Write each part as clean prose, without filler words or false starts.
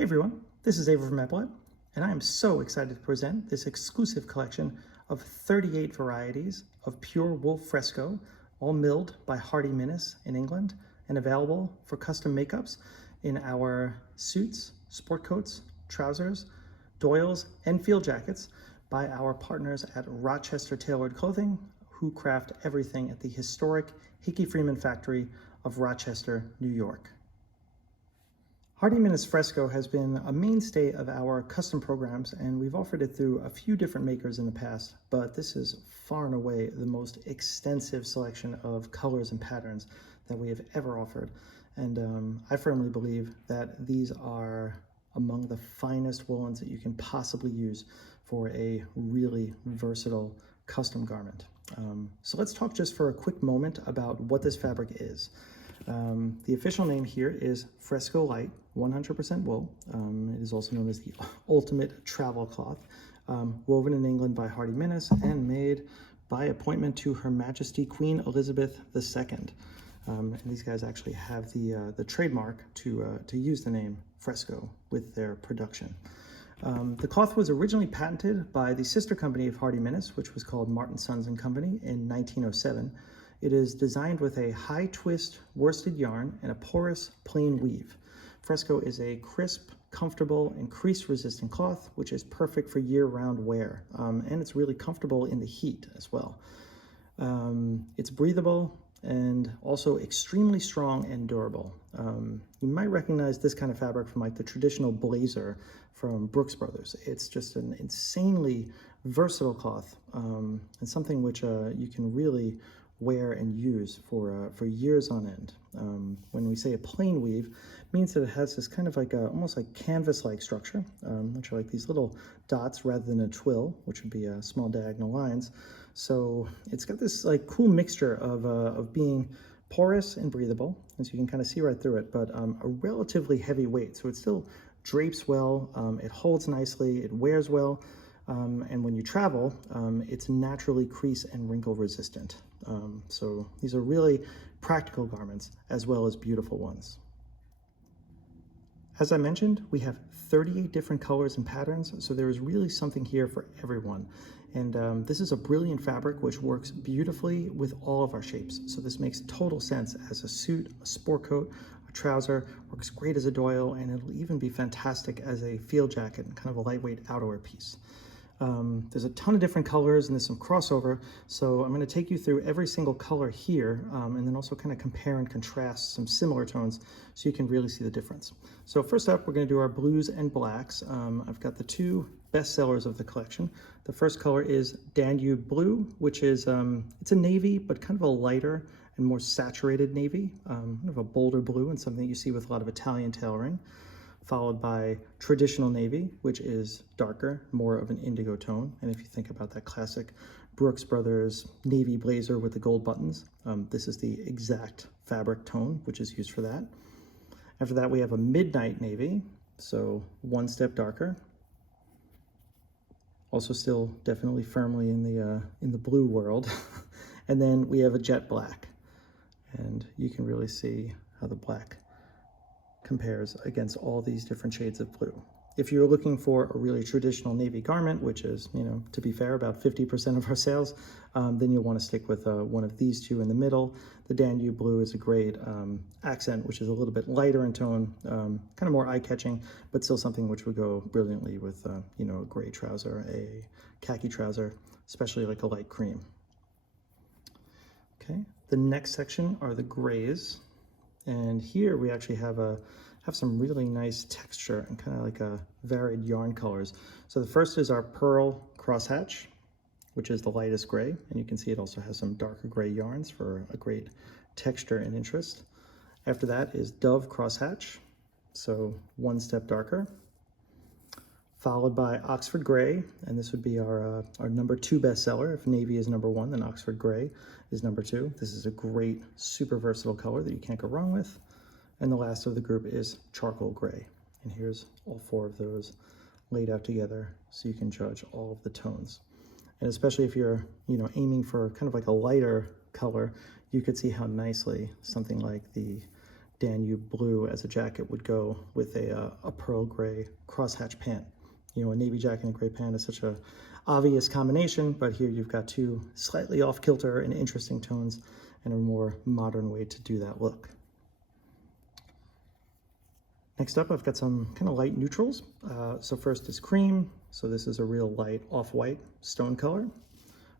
Hey everyone, this is Avery from Epaulet, and I am so excited to present this exclusive collection of 38 varieties of pure wool Fresco, all milled by Hardy Minnis in England and available for custom makeups in our suits, sport coats, trousers, doils, and field jackets by our partners at Rochester Tailored Clothing, who craft everything at the historic Hickey Freeman factory of Rochester, New York. Hardy Minnis Fresco has been a mainstay of our custom programs, and we've offered it through a few different makers in the past, but this is far and away the most extensive selection of colors and patterns that we have ever offered. And I firmly believe that these are among the finest woolens that you can possibly use for a really versatile custom garment. So let's talk just for a quick moment about what this fabric is. The official name here is Fresco Light, 100% wool. It is also known as the ultimate travel cloth, woven in England by Hardy Minnis and made by appointment to Her Majesty Queen Elizabeth II. And these guys actually have the trademark to use the name Fresco with their production. The cloth was originally patented by the sister company of Hardy Minnis, which was called Martin Sons and Company in 1907. It is designed with a high twist worsted yarn and a porous plain weave. Fresco is a crisp, comfortable, and crease resistant cloth, which is perfect for year-round wear. And it's really comfortable in the heat as well. It's breathable and also extremely strong and durable. You might recognize this kind of fabric from like the traditional blazer from Brooks Brothers. It's just an insanely versatile cloth and something which you can really wear and use for years on end. When we say a plain weave, it means that it has this kind of like almost like canvas-like structure, which are like these little dots rather than a twill, which would be small diagonal lines. So it's got this like cool mixture of being porous and breathable, as you can kind of see right through it, but a relatively heavy weight. So it still drapes well, it holds nicely, it wears well, and when you travel, it's naturally crease and wrinkle resistant. So these are really practical garments as well as beautiful ones. As I mentioned, we have 38 different colors and patterns, so there is really something here for everyone. And this is a brilliant fabric which works beautifully with all of our shapes. So this makes total sense as a suit, a sport coat, a trouser, works great as a doil, and it'll even be fantastic as a field jacket and kind of a lightweight outerwear piece. There's a ton of different colors and there's some crossover, so I'm going to take you through every single color here and then also kind of compare and contrast some similar tones so you can really see the difference. So first up, we're going to do our blues and blacks. I've got the two best sellers of the collection. The first color is Danube Blue, which is it's a navy, but kind of a lighter and more saturated navy, kind of a bolder blue and something you see with a lot of Italian tailoring. Followed by traditional navy, which is darker, more of an indigo tone. And if you think about that classic Brooks Brothers navy blazer with the gold buttons, this is the exact fabric tone, which is used for that. After that, we have a midnight navy, so one step darker. Also still definitely firmly in the blue world. And then we have a jet black. And you can really see how the black compares against all these different shades of blue. If you're looking for a really traditional navy garment, which is, you know, to be fair, about 50% of our sales, then you'll want to stick with one of these two in the middle. The Danube Blue is a great accent, which is a little bit lighter in tone, kind of more eye-catching, but still something which would go brilliantly with, you know, a gray trouser, a khaki trouser, especially like a light cream. Okay, the next section are the grays. And here we actually have some really nice texture and kind of like a varied yarn colors. So the first is our Pearl Crosshatch, which is the lightest gray. And you can see it also has some darker gray yarns for a great texture and interest. After that is Dove Crosshatch, so one step darker. Followed by Oxford Gray, and this would be our number 2 bestseller. If navy is number 1, then Oxford Gray is number 2. This is a great, super versatile color that you can't go wrong with. And the last of the group is Charcoal Gray. And here's all 4 of those laid out together so you can judge all of the tones. And especially if you're, you know, aiming for kind of like a lighter color, you could see how nicely something like the Danube Blue as a jacket would go with a pearl gray crosshatch pant. You know, a navy jacket and a gray pant is such a obvious combination, but here you've got two slightly off-kilter and interesting tones and a more modern way to do that look. Next up, I've got some kind of light neutrals. So first is cream. So this is a real light off-white stone color,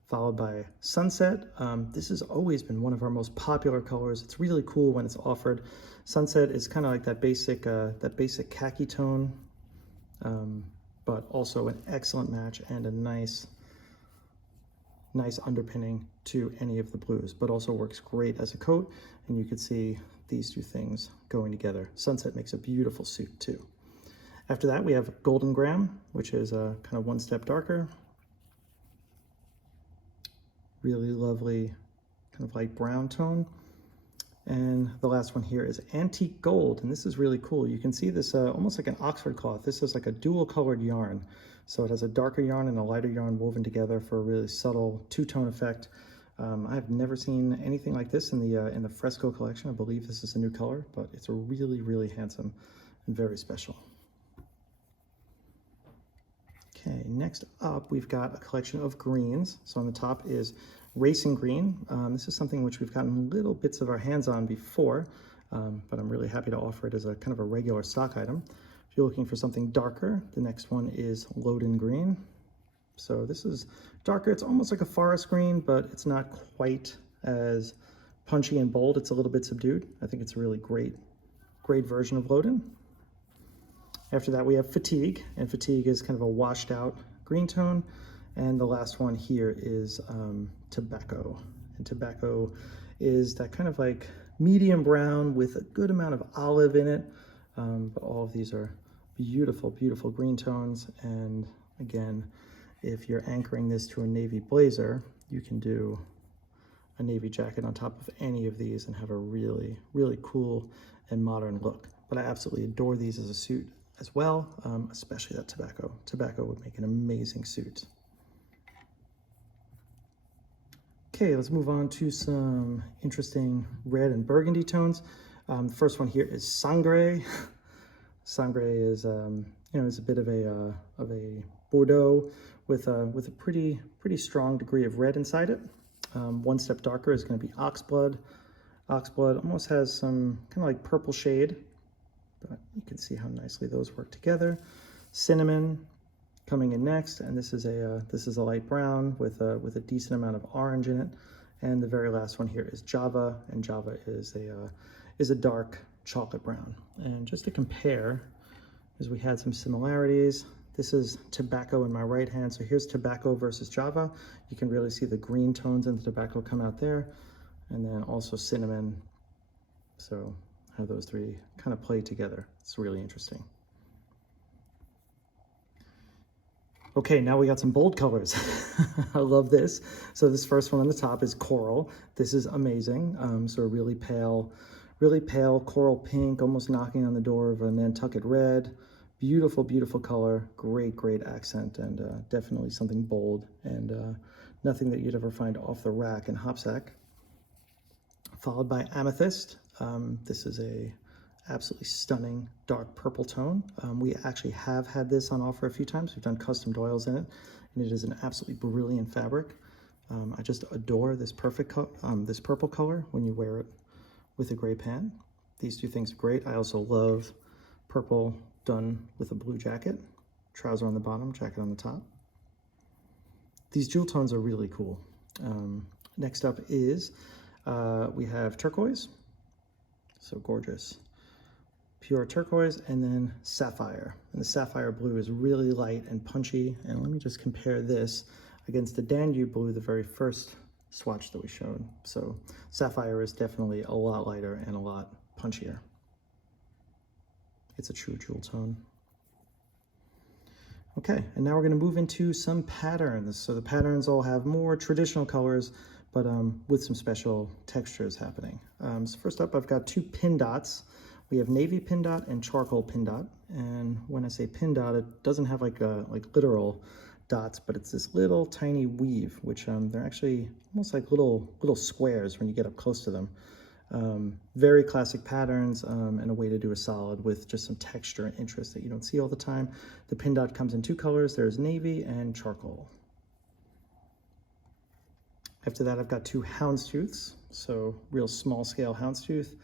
followed by sunset. This has always been one of our most popular colors. It's really cool when it's offered. Sunset is kind of like that basic khaki tone, but also an excellent match and a nice underpinning to any of the blues, but also works great as a coat. And you can see these two things going together. Sunset makes a beautiful suit too. After that, we have Golden Graham, which is kind of one step darker. Really lovely kind of light brown tone. And the last one here is Antique Gold, and this is really cool. You can see this almost like an Oxford cloth. This is like a dual colored yarn. So it has a darker yarn and a lighter yarn woven together for a really subtle two-tone effect. I've never seen anything like this in the Fresco collection. I believe this is a new color, but it's a really, really handsome and very special. Okay, next up, we've got a collection of greens. So on the top is Racing Green. This is something which we've gotten little bits of our hands on before, but I'm really happy to offer it as a kind of a regular stock item. If you're looking for something darker, the next one is Loden Green. So this is darker. It's almost like a forest green, but it's not quite as punchy and bold. It's a little bit subdued. I think it's a really great version of Loden. After that, we have Fatigue, and Fatigue is kind of a washed out green tone. And the last one here is Tobacco. And Tobacco is that kind of like medium brown with a good amount of olive in it. But all of these are beautiful, beautiful green tones. And again, if you're anchoring this to a navy blazer, you can do a navy jacket on top of any of these and have a really, really cool and modern look. But I absolutely adore these as a suit as well, especially that Tobacco. Tobacco would make an amazing suit. Okay, let's move on to some interesting red and burgundy tones. The first one here is Sangre. Sangre is, is a bit of a Bordeaux with a pretty strong degree of red inside it. One step darker is going to be Oxblood. Oxblood almost has some kind of like purple shade, but you can see how nicely those work together. Cinnamon coming in next, and this is a light brown with a decent amount of orange in it. And the very last one here is Java, and Java is a dark chocolate brown. And just to compare, as we had some similarities, this is Tobacco in my right hand. So here's Tobacco versus Java. You can really see the green tones in the Tobacco come out there, and then also Cinnamon. So how those three kind of play together. It's really interesting. Okay, now we got some bold colors. I love this. So this first one on the top is Coral. This is amazing. So a really pale coral pink, almost knocking on the door of a Nantucket red. Beautiful, beautiful color. Great accent, and definitely something bold and nothing that you'd ever find off the rack in Hopsack. Followed by Amethyst. This is a absolutely stunning dark purple tone. We actually have had this on offer a few times. We've done custom doils in it, and it is an absolutely brilliant fabric. I just adore this this purple color when you wear it with a gray pant. These two things are great. I also love purple done with a blue jacket. Trouser on the bottom, jacket on the top. These jewel tones are really cool. Next up is we have Turquoise. So gorgeous. Pure turquoise, and then Sapphire. And the Sapphire blue is really light and punchy. And let me just compare this against the Danube Blue, the very first swatch that we showed. So Sapphire is definitely a lot lighter and a lot punchier. It's a true jewel tone. Okay, and now we're going to move into some patterns. So the patterns all have more traditional colors, but with some special textures happening. So first up, I've got two pin dots. We have navy pin dot and charcoal pin dot. And when I say pin dot, it doesn't have like literal dots, but it's this little tiny weave, which they're actually almost like little squares when you get up close to them. Very classic patterns and a way to do a solid with just some texture and interest that you don't see all the time. The pin dot comes in two colors. There's navy and charcoal. After that, I've got two Houndstooths, so real small scale Houndstooth,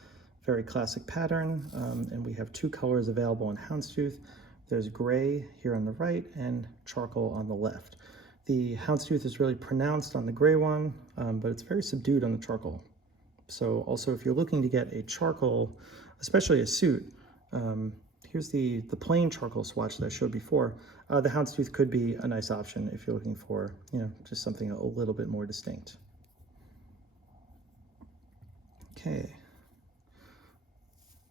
very classic pattern, and we have two colors available in Houndstooth. There's gray here on the right and charcoal on the left. The Houndstooth is really pronounced on the gray one, but it's very subdued on the charcoal. So also if you're looking to get a charcoal, especially a suit, here's the plain charcoal swatch that I showed before. The Houndstooth could be a nice option if you're looking for, just something a little bit more distinct. Okay.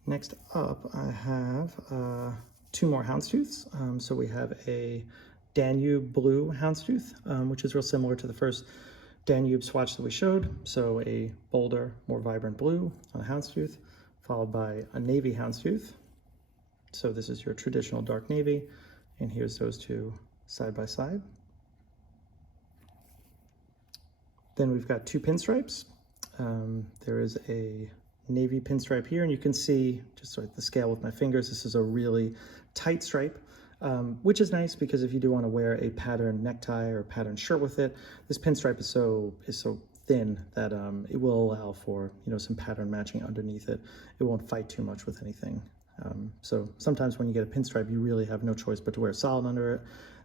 Next up, I have two more Houndstooths. So we have a Danube Blue Houndstooth, which is real similar to the first Danube swatch that we showed. So a bolder, more vibrant blue on a Houndstooth, followed by a navy Houndstooth. So this is your traditional dark navy, and here's those two side by side. Then we've got two pinstripes. There is a navy pinstripe here, and you can see just like the scale with my fingers, this is a really tight stripe, which is nice because if you do want to wear a patterned necktie or patterned shirt with it, this pinstripe is so thin that it will allow for some pattern matching underneath it. It won't fight too much with anything. So sometimes when you get a pinstripe, you really have no choice but to wear a solid under it.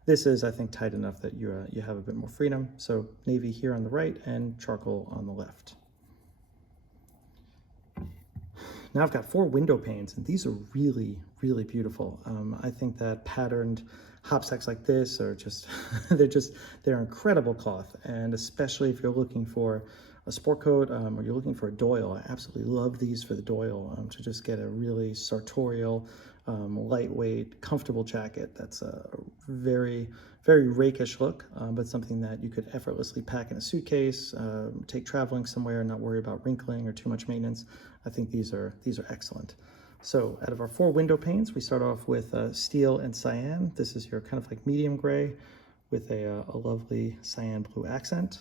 This is, I think, tight enough that you have a bit more freedom. So navy here on the right and charcoal on the left. Now I've got four window panes, and these are really, really beautiful. I think that patterned hopsacks like this are just, they're incredible cloth. And especially if you're looking for a sport coat or you're looking for a doyle, I absolutely love these for the doyle to just get a really sartorial, lightweight, comfortable jacket. That's a very, very rakish look, but something that you could effortlessly pack in a suitcase, take traveling somewhere and not worry about wrinkling or too much maintenance. I think these are excellent. So out of our four window panes, we start off with steel and cyan. This is your kind of like medium gray with a lovely cyan blue accent.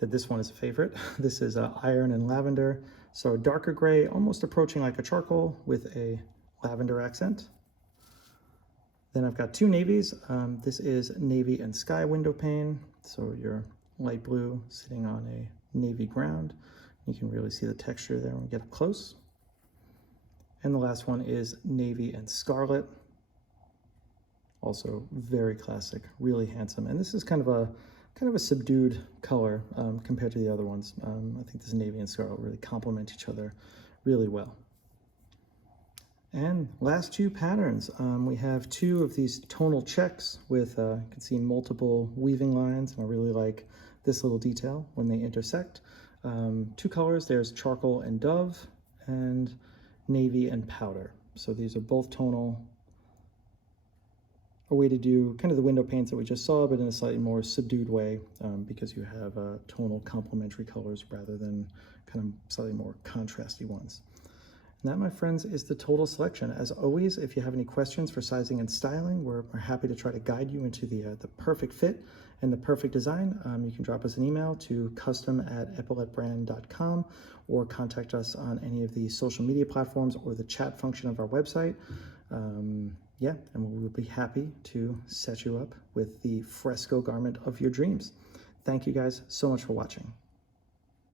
Then this one is a favorite. This is iron and lavender. So darker gray, almost approaching like a charcoal with a lavender accent. Then I've got two navies. This is navy and sky window pane. So your light blue sitting on a navy ground. You can really see the texture there when we get up close. And the last one is navy and scarlet. Also very classic, really handsome. And this is kind of a subdued color compared to the other ones. I think this navy and scarlet really complement each other really well. And last two patterns, we have two of these tonal checks with, you can see multiple weaving lines, and I really like this little detail when they intersect. Two colors, there's charcoal and dove, and navy and powder. So these are both tonal, a way to do kind of the window paints that we just saw, but in a slightly more subdued way because you have tonal complementary colors rather than kind of slightly more contrasty ones. And that, my friends, is the total selection. As always, if you have any questions for sizing and styling, we're happy to try to guide you into the perfect fit and the perfect design. You can drop us an email to custom@epaulettebrand.com or contact us on any of the social media platforms or the chat function of our website. Yeah, and we will be happy to set you up with the Fresco garment of your dreams. Thank you guys so much for watching.